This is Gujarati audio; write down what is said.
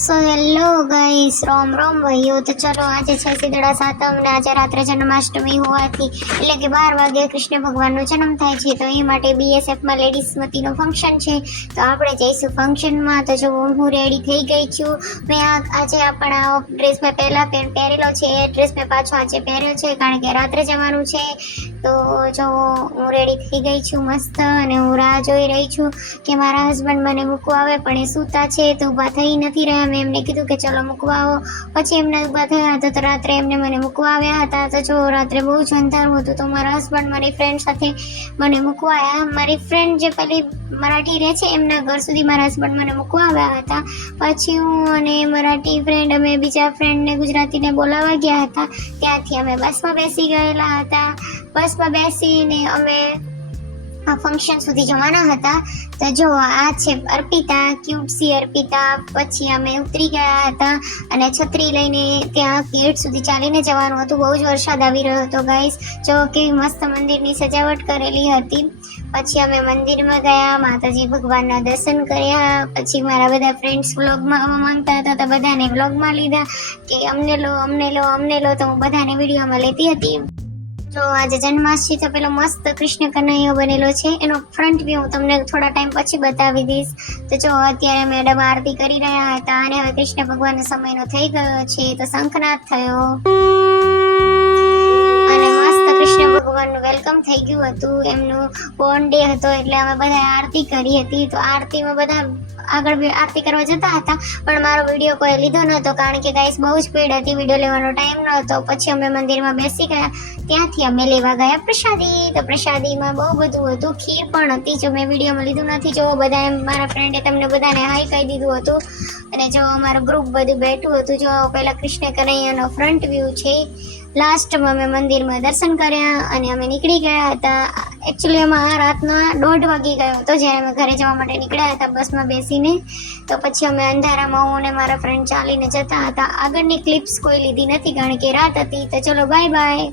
સો હેલો ગાઈસ, રોમ રોમ ભાઈઓ. તો ચલો, આજે છે શીતળા સાતમ ને આજે રાત્રે જન્માષ્ટમી હોવાથી એટલે કે 12 વાગે કૃષ્ણ ભગવાનનો જન્મ થાય છે. તો એ માટે બીએસએફમાં લેડીઝ મતીનો ફંક્શન છે, તો આપણે જઈશું ફંક્શનમાં. તો જો હું રેડી થઈ ગઈ છું. મેં આજે આપણા ડ્રેસ મેં પહેલાં પહેરેલો છે, એ ડ્રેસ મેં પાછો આજે પહેર્યો છે કારણ કે રાત્રે જવાનું છે. તો જો હું રેડી થઈ ગઈ છું મસ્ત, અને હું રાહ જોઈ રહી છું કે મારા હસબન્ડ મને મૂકવા આવે, પણ એ સૂતા છે તો ઊભા થઈ નથી રહ્યા. મેં એમને કીધું કે ચલો મૂકવા આવો, પછી એમને ઊભા થયા હતા. તો રાત્રે એમને મને મૂકવા આવ્યા હતા. તો જો રાત્રે બહુ જ અંધારું હતું, તો મારા હસબન્ડ મારી ફ્રેન્ડ સાથે મને મૂકવા આવ્યા. મારી ફ્રેન્ડ જે પેલી મરાઠી રહે છે એમના ઘર સુધી મારા હસબન્ડ મને મૂકવા આવ્યા હતા. પછી હું અને મરાઠી ફ્રેન્ડ અમે બીજા ફ્રેન્ડને ગુજરાતીને બોલાવવા ગયા હતા. ત્યાંથી અમે બસમાં બેસી ગયેલા હતા. બસમાં બેસીને અમે આ ફંક્શન સુધી જવાના હતા. તો જો આ છે અર્પિતા, ક્યુટસી અર્પિતા. પછી અમે ઉતરી ગયા હતા અને છત્રી લઈને ત્યાં ગેટ સુધી ચાલીને જવાનું હતું. બહુ જ વરસાદ આવી રહ્યો હતો ગાઈસ. જો કેવી મસ્ત મંદિરની સજાવટ કરેલી હતી. પછી અમે મંદિરમાં ગયા, માતાજી ભગવાનના દર્શન કર્યા. પછી મારા બધા ફ્રેન્ડ્સ વ્લોગમાં માંગતા હતા તો બધાને વ્લોગમાં લીધા કે અમને લો અમને લો અમને લો, તો હું બધાને વિડીયોમાં લેતી હતી. જો આજે જન્માષ્ટમી તો પેલો મસ્ત કૃષ્ણ કનૈયો બનેલો છે, એનો ફ્રન્ટ વ્યૂ હું તમને થોડા ટાઈમ પછી બતાવી દઈશ. તો જો અત્યારે મેડમ આરતી કરી રહ્યા હતા અને હવે કૃષ્ણ ભગવાનનો સમયનો થઈ ગયો છે. તો શંખનાદ થયો અને મસ્ત કૃષ્ણ ભગવાનનું વેલકમ થઈ ગયું હતું. એમનું બોર્ન ડે હતો એટલે અમે બધા આરતી કરી હતી. તો આરતીમાં બધા આગળ આરતી કરવા જતા હતા, પણ મારો વિડીયો કોઈ લીધો નહોતો કારણ કે ગાઈસ બહુ જ ભીડ હતી, વિડીયો લેવાનો ટાઈમ નહોતો. પછી અમે મંદિરમાં બેસી ગયા. ત્યાંથી અમે લેવા ગયા પ્રસાદી. તો પ્રસાદીમાં બહુ બધું હતું, ખીર પણ હતી. જો મેં વિડીયોમાં લીધું નથી. જો બધા એમ મારા ફ્રેન્ડે તમને બધાને હાઈ કહી દીધું હતું. અને જો અમારું ગ્રુપ બધું બેઠું હતું. જો પહેલા કૃષ્ણ કનૈયાનો ફ્રન્ટ વ્યૂ છે. લાસ્ટમાં અમે મંદિરમાં દર્શન કર્યા અને અમે નીકળી ગયા હતા. એકચ્યુઅલી એમાં રાતના 1:30 વાગી ગયો હતો જ્યારે અમે ઘરે જવા માટે નીકળ્યા હતા બસમાં બેસીને. તો પછી અમે અંધારામાં હું અને મારા ફ્રેન્ડ ચાલીને જતા હતા. આગળની ક્લિપ્સ કોઈ લીધી નથી કારણ કે રાત હતી. તો ચલો બાય બાય.